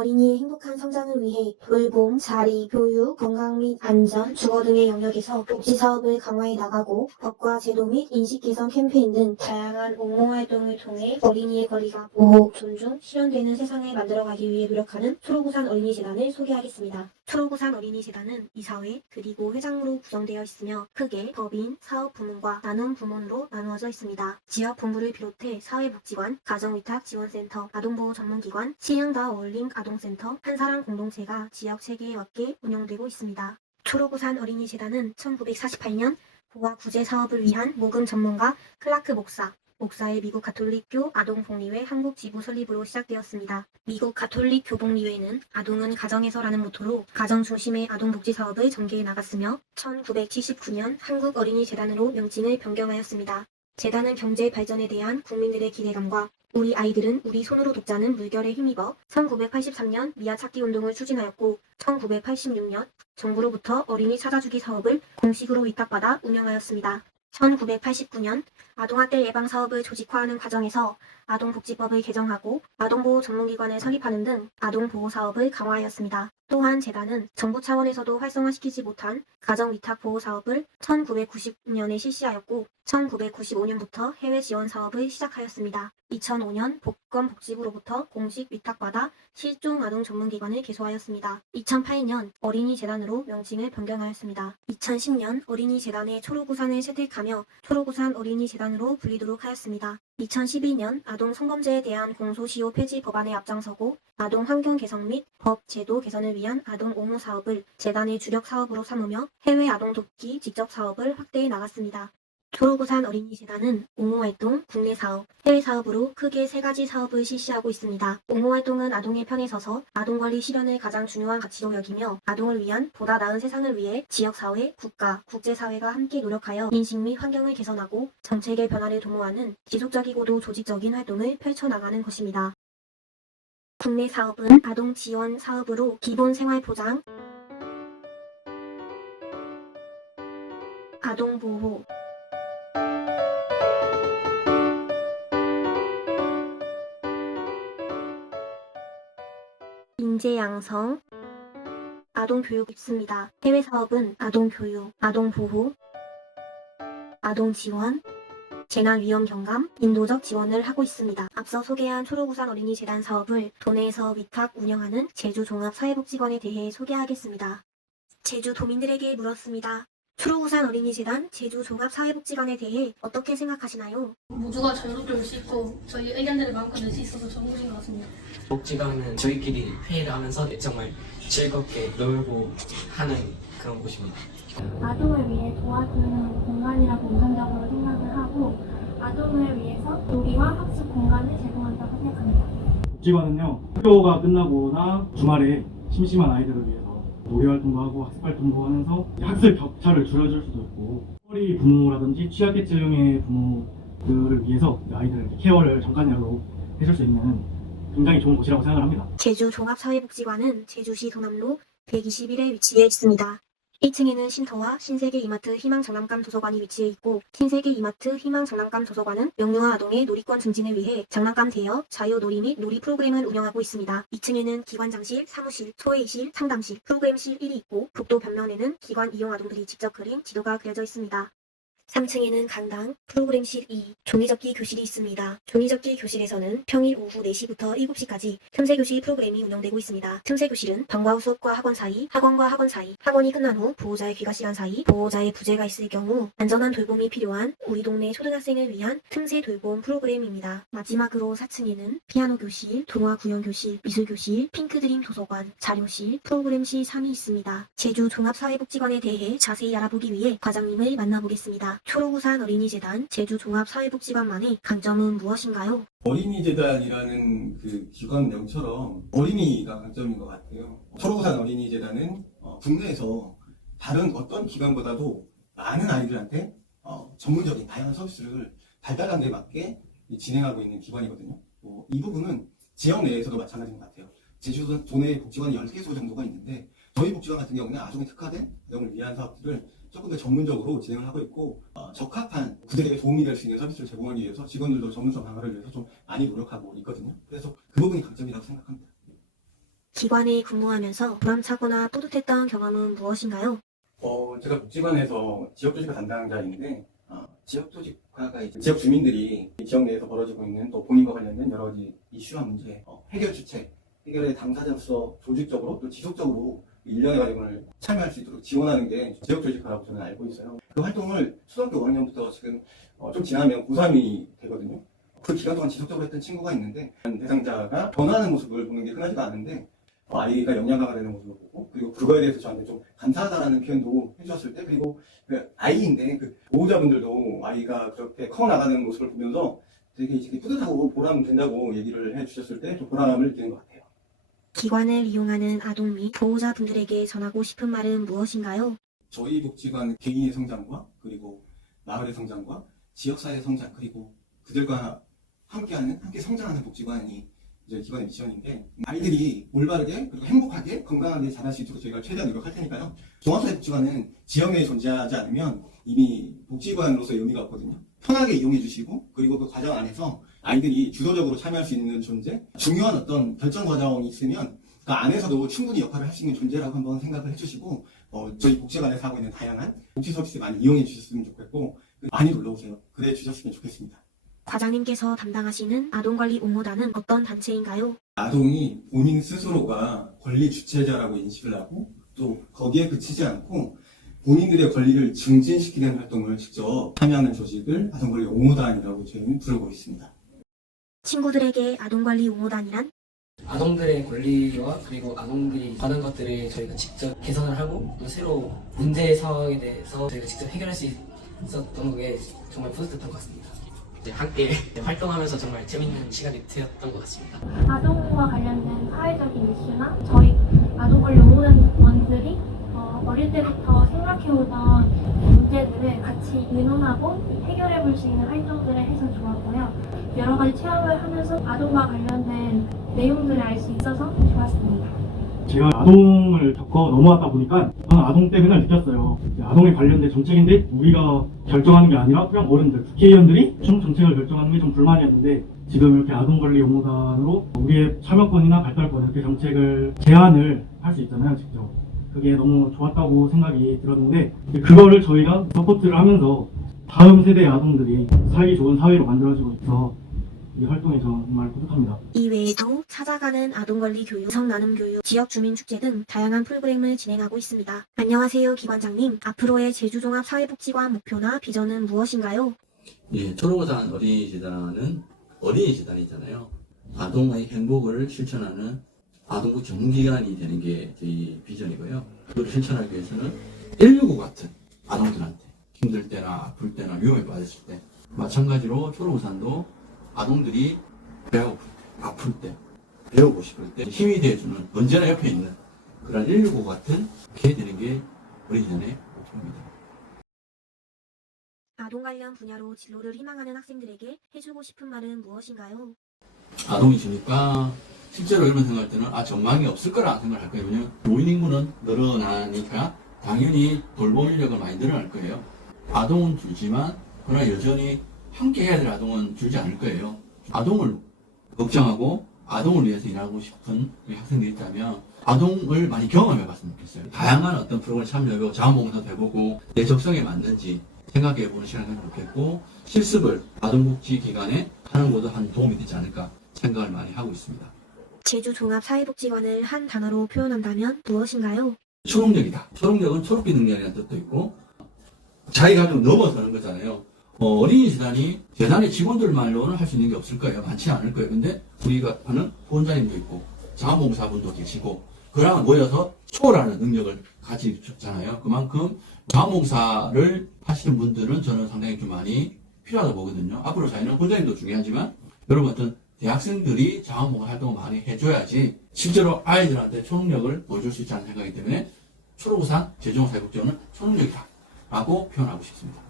어린이의 행복한 성장을 위해 돌봄, 자리, 교육, 건강 및 안전, 주거 등의 영역에서 복지사업을 강화해 나가고 법과 제도 및 인식 개선 캠페인 등 다양한 옹호 활동을 통해 어린이의 권리가 보호, 존중, 실현되는 세상을 만들어가기 위해 노력하는 초록우산 어린이재단을 소개하겠습니다. 초록우산 어린이재단은 이사회 그리고 회장으로 구성되어 있으며 크게 법인, 사업부문과 나눔 부문으로 나누어져 있습니다. 지역본부를 비롯해 사회복지관, 가정위탁지원센터, 아동보호 전문기관, 시흥다 어울링 아동센터, 한사랑 공동체가 지역 체계에 맞게 운영되고 있습니다. 초록우산 어린이재단은 1948년 보아 구제 사업을 위한 모금 전문가 클라크 목사의 미국 가톨릭교 아동복리회 한국 지부 설립으로 시작되었습니다. 미국 가톨릭 교복리회는 아동은 가정에서라는 모토로 가정 중심의 아동복지 사업을 전개해 나갔으며 1979년 한국어린이재단으로 명칭을 변경하였습니다. 재단은 경제 발전에 대한 국민들의 기대감과 우리 아이들은 우리 손으로 돕자는 물결에 힘입어 1983년 미아 찾기 운동을 추진하였고 1986년 정부로부터 어린이 찾아주기 사업을 공식으로 위탁받아 운영하였습니다. 1989년 아동학대 예방 사업을 조직화하는 과정에서 아동복지법을 개정하고 아동보호 전문기관을 설립하는 등 아동보호 사업을 강화하였습니다. 또한 재단은 정부 차원에서도 활성화시키지 못한 가정위탁보호 사업을 1990년에 실시하였고 1995년부터 해외 지원 사업을 시작하였습니다. 2005년 보건복지부로부터 공식 위탁받아 실종 아동 전문기관을 개소하였습니다. 2008년 어린이재단으로 명칭을 변경하였습니다. 2010년 어린이재단의 초록우산을 채택하며 초록우산 어린이재단으로 불리도록 하였습니다. 2012년 아동 성범죄에 대한 공소시효 폐지 법안에 앞장서고 아동 환경 개선 및 법 제도 개선을 위한 아동 옹호 사업을 재단의 주력 사업으로 삼으며 해외 아동 돕기 직접 사업을 확대해 나갔습니다. 초록우산 어린이재단은 옹호활동, 국내 사업, 해외 사업으로 크게 3가지 사업을 실시하고 있습니다. 옹호활동은 아동의 편에 서서 아동권리 실현을 가장 중요한 가치로 여기며 아동을 위한 보다 나은 세상을 위해 지역사회, 국가, 국제사회가 함께 노력하여 인식 및 환경을 개선하고 정책의 변화를 도모하는 지속적이고도 조직적인 활동을 펼쳐나가는 것입니다. 국내 사업은 아동 지원 사업으로 기본 생활 보장, 아동 보호, 인재 양성, 아동 교육 있습니다. 해외 사업은 아동 교육, 아동 보호, 아동 지원, 재난 위험 경감, 인도적 지원을 하고 있습니다. 앞서 소개한 초록우산 어린이재단 사업을 도내에서 위탁 운영하는 제주종합사회복지관에 대해 소개하겠습니다. 제주 도민들에게 물었습니다. 초록우산 어린이재단 제주종합사회복지관에 대해 어떻게 생각하시나요? 모두가 자유롭게 올 수 있고 저희 의견들을 마음껏 낼 수 있어서 좋은 곳인 것 같습니다. 복지관은 저희끼리 회의를 하면서 정말 즐겁게 놀고 하는 그런 곳입니다. 아동을 위해 도와주는 공간이라고 우선적으로 생각을 하고 아동을 위해서 놀이와 학습 공간을 제공한다고 생각합니다. 복지관은요, 학교가 끝나거나 주말에 심심한 아이들을 위해서 놀이활동도 하고 학습활동도 하면서 학습 격차를 줄여줄 수도 있고 허리 부모라든지 취약계층의 부모들을 위해서 아이들 케어를 잠깐이라도 해줄 수 있는 굉장히 좋은 곳이라고 생각을 합니다. 제주종합사회복지관은 제주시 도남로 121에 위치해 있습니다. 1층에는 쉼터와 신세계 이마트 희망장난감 도서관이 위치해 있고 신세계 이마트 희망장난감 도서관은 영유아 아동의 놀이권 증진을 위해 장난감 대여, 자유놀이 및 놀이 프로그램을 운영하고 있습니다. 2층에는 기관장실, 사무실, 소회의실, 상담실, 프로그램실 1이 있고 복도 벽면에는 기관 이용 아동들이 직접 그린 지도가 그려져 있습니다. 3층에는 강당, 프로그램실 2, 종이접기 교실이 있습니다. 종이접기 교실에서는 평일 오후 4시부터 7시까지 틈새교실 프로그램이 운영되고 있습니다. 틈새교실은 방과 후 수업과 학원 사이, 학원과 학원 사이, 학원이 끝난 후 보호자의 귀가 시간 사이, 보호자의 부재가 있을 경우 안전한 돌봄이 필요한 우리 동네 초등학생을 위한 틈새 돌봄 프로그램입니다. 마지막으로 4층에는 피아노 교실, 동화 구연 교실, 미술 교실, 핑크드림 도서관, 자료실, 프로그램실 3이 있습니다. 제주 종합사회복지관에 대해 자세히 알아보기 위해 과장님을 만나보겠습니다. 초록우산 어린이재단 제주종합사회복지관만의 강점은 무엇인가요? 어린이재단이라는 그 기관명처럼 어린이가 강점인 것 같아요. 초록우산 어린이재단은 국내에서 다른 어떤 기관보다도 많은 아이들한테 전문적인 다양한 서비스를 발달한 데 맞게 진행하고 있는 기관이거든요. 이 부분은 지역 내에서도 마찬가지인 것 같아요. 제주도 도내 복지관이 10개소 정도가 있는데 저희 복지관 같은 경우는 아동에 특화된 아동을 위한 사업들을 조금 더 전문적으로 진행을 하고 있고 적합한 그들에게 도움이 될 수 있는 서비스를 제공하기 위해서 직원들도 전문성 강화를 위해서 좀 많이 노력하고 있거든요. 그래서 그 부분이 강점이라고 생각합니다. 기관에 근무하면서 보람차거나 뿌듯했던 경험은 무엇인가요? 제가 복지관에서 지역조직화 담당자인데, 지역조직화가 이제 지역 주민들이 지역 내에서 벌어지고 있는 또 본인과 관련된 여러 가지 이슈와 문제, 해결 주체, 해결의 당사자로서 조직적으로 또 지속적으로 일련의 과정을 참여할 수 있도록 지원하는 게 지역조직화라고 저는 알고 있어요. 그 활동을 초등학교 5학년부터 지금 좀 지나면 고3이 되거든요. 그 기간 동안 지속적으로 했던 친구가 있는데, 대상자가 변화하는 모습을 보는 게 흔하지가 않은데, 아이가 영양가가 되는 모습을 보고, 그리고 그거에 대해서 저한테 좀 감사하다라는 표현도 해주셨을 때, 그리고 그 아이인데 그 보호자분들도 아이가 그렇게 커나가는 모습을 보면서 되게 이제 뿌듯하고 보람 된다고 얘기를 해주셨을 때 좀 보람을 느끼는 것 같아요. 기관을 이용하는 아동 및 보호자분들에게 전하고 싶은 말은 무엇인가요? 저희 복지관 개인의 성장과 그리고 마을의 성장과 지역사회의 성장, 그리고 그들과 함께 성장하는 복지관이 이제 기관의 미션인데, 아이들이 올바르게 그리고 행복하게 건강하게 자랄 수 있도록 저희가 최대한 노력할 테니까요. 종합사회복지관은 지역내에 존재하지 않으면 이미 복지관으로서의 의미가 없거든요. 편하게 이용해 주시고, 그리고 그 과정 안에서 아이들이 주도적으로 참여할 수 있는 존재, 중요한 어떤 결정 과정이 있으면 그 안에서도 충분히 역할을 할 수 있는 존재라고 한번 생각을 해주시고, 저희 복지관에서 하고 있는 다양한 복지 서비스 많이 이용해 주셨으면 좋겠고, 많이 놀러 오세요. 그래 주셨으면 좋겠습니다. 과장님께서 담당하시는 아동관리 옹호단은 어떤 단체인가요? 아동이 본인 스스로가 권리 주체자라고 인식을 하고, 또 거기에 그치지 않고 본인들의 권리를 증진시키는 활동을 직접 참여하는 조직을 아동관리 옹호단이라고 저희는 부르고 있습니다. 친구들에게 아동관리 옹호단이란? 아동들의 권리와 그리고 아동들이 받은 것들을 저희가 직접 개선을 하고, 또 새로 문제 상황에 대해서 저희가 직접 해결할 수 있었던 게 정말 뿌듯했던 것 같습니다. 함께 활동하면서 정말 재밌는 시간이 되었던 것 같습니다. 아동과 관련된 사회적인 이슈나 저희 아동관리 옹호단원들이 어릴 때부터 생각해오던 문제들을 같이 의논하고 해결해볼 수 있는 활동들을 해서 좋았고요. 여러 가지 체험을 하면서 아동과 관련된 내용들을 알 수 있어서 좋았습니다. 제가 아동을 겪어 넘어왔다 보니까 저는 아동 때 맨날 느꼈어요. 아동에 관련된 정책인데 우리가 결정하는 게 아니라 그냥 어른들, 국회의원들이 총 정책을 결정하는 게 좀 불만이었는데, 지금 이렇게 아동관리옹호단으로 우리의 참여권이나 발달권 이렇게 정책을 제안을 할 수 있잖아요, 직접. 그게 너무 좋았다고 생각이 들었는데, 그거를 저희가 서포트를 하면서 다음 세대의 아동들이 살기 좋은 사회로 만들어지고 있어 이 활동에 정말 뿌듯합니다. 이 외에도 찾아가는 아동관리 교육, 성나눔 교육, 지역 주민 축제 등 다양한 프로그램을 진행하고 있습니다. 안녕하세요, 기관장님. 앞으로의 제주종합사회복지관 목표나 비전은 무엇인가요? 예, 초록우산 어린이재단은 어린이재단이잖아요. 아동의 행복을 실천하는 아동국 전문기관이 되는 게 저희 비전이고요. 그걸 실천하기 위해서는 119 같은 아동들한테 힘들 때나 아플 때나 위험에 빠졌을 때, 마찬가지로 초록우산도 아동들이 배가 고플 때, 아플 때, 배우고 싶을 때 힘이 되어주는, 언제나 옆에 있는 그런 119 같은 게 되는 게 우리 재단의 목표입니다. 아동 관련 분야로 진로를 희망하는 학생들에게 해주고 싶은 말은 무엇인가요? 아동이시니까 실제로 이런 생각할 때는 전망이 없을 거라 생각할 거예요. 왜냐면 노인 인구는 늘어나니까 당연히 돌봄 인력은 많이 늘어날 거예요. 아동은 줄지만 그러나 여전히 함께 해야 될 아동은 줄지 않을 거예요. 아동을 걱정하고 아동을 위해서 일하고 싶은 학생들이 있다면 아동을 많이 경험해 봤으면 좋겠어요. 다양한 어떤 프로그램에 참여해보고 자원봉사도 해보고 내 적성에 맞는지 생각해보는 시간이 되면 좋겠고, 실습을 아동복지기관에 하는 것도 한 도움이 되지 않을까 생각을 많이 하고 있습니다. 제주종합사회복지관을 한 단어로 표현한다면 무엇인가요? 초록력이다. 초록력은 초록빛 능력이라는 뜻도 있고, 자기가 좀 넘어서는 거잖아요. 어린이 재단의 직원들말로는 할 수 있는 게 없을 거예요. 많지 않을 거예요. 근데 우리가 하는 후원자님도 있고 자원봉사분도 계시고, 그랑 모여서 초월하는 능력을 가지셨잖아요. 그만큼 자원봉사를 하시는 분들은 저는 상당히 좀 많이 필요하다고 보거든요. 앞으로 저희는 후원자님도 중요하지만 여러분 같은 대학생들이 자원봉사 활동을 많이 해줘야지 실제로 아이들한테 초능력을 보여줄 수 있지 않는 생각이기 때문에 초록우산 제주종합사회복지관은 초능력이다 라고 표현하고 싶습니다.